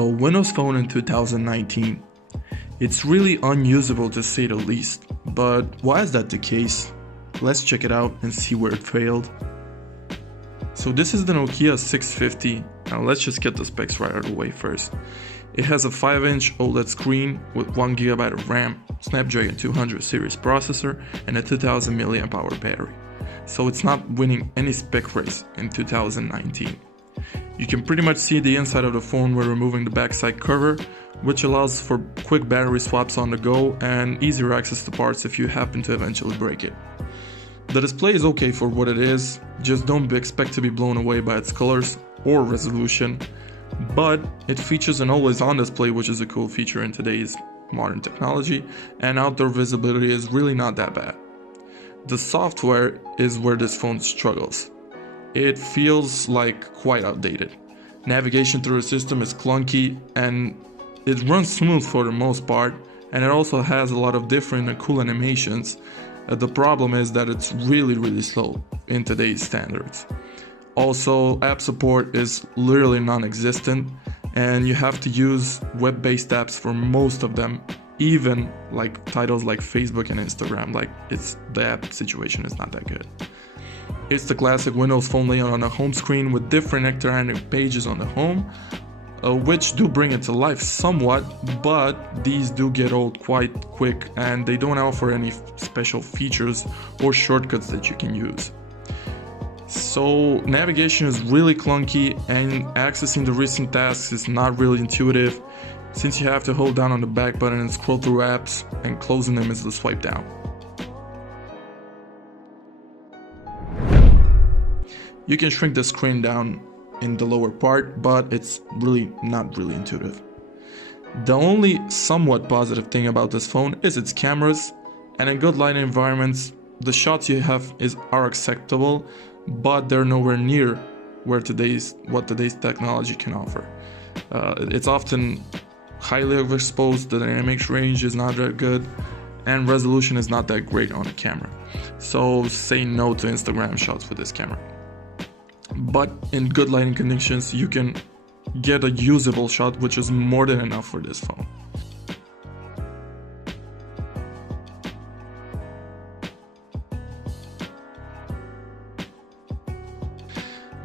So Windows Phone in 2019. It's really unusable to say the least, but why is that the case? Let's check it out and see where it failed. So this is the Nokia 650. Now let's just get the specs right out of the way first. It has a 5-inch OLED screen with 1GB of RAM, Snapdragon 200 series processor, and a 2000 mAh battery. So it's not winning any spec race in 2019. You can pretty much see the inside of the phone when removing the backside cover, which allows for quick battery swaps on the go and easier access to parts if you happen to eventually break it. The display is okay for what it is, just don't expect to be blown away by its colors or resolution, but it features an always-on display, which is a cool feature in today's modern technology, and outdoor visibility is really not that bad. The software is where this phone struggles. It feels like quite outdated. Navigation through the system is clunky and it runs smooth for the most part, and it also has a lot of different and cool animations. The problem is that it's really slow in today's standards. Also, app support is literally non-existent and you have to use web-based apps for most of them, even like titles like Facebook and Instagram. The app situation is not that good. It's the classic Windows Phone layout on the home screen with different interactive pages on the home, which do bring it to life somewhat, but these do get old quite quick and they don't offer any special features or shortcuts that you can use. So navigation is really clunky and accessing the recent tasks is not really intuitive, since you have to hold down on the back button and scroll through apps, and closing them is the swipe down. You can shrink the screen down in the lower part, but it's not really intuitive. The only somewhat positive thing about this phone is its cameras, and in good lighting environments, the shots you have are acceptable, but they're nowhere near what today's technology can offer. It's often highly overexposed, the dynamics range is not that good, and resolution is not that great on the camera. So say no to Instagram shots with this camera. But in good lighting conditions, you can get a usable shot, which is more than enough for this phone.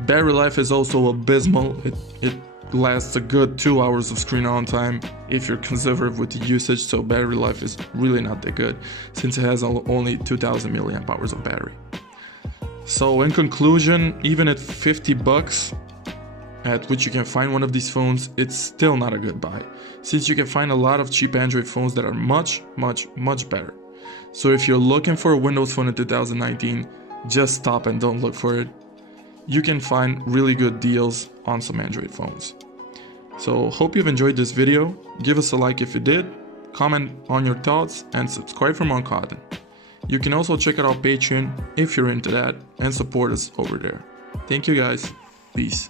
Battery life is also abysmal. It lasts a good 2 hours of screen on time if you're conservative with the usage, so battery life is really not that good since it has only 2000 mAh of battery. So in conclusion, even at $50 at which you can find one of these phones, it's still not a good buy, since you can find a lot of cheap Android phones that are much better. So if you're looking for a Windows Phone in 2019, just stop and don't look for it. You can find really good deals on some Android phones. So hope you've enjoyed this video. Give us a like if you did, comment on your thoughts, and subscribe for more content. You can also check out our Patreon if you're into that and support us over there. Thank you guys. Peace.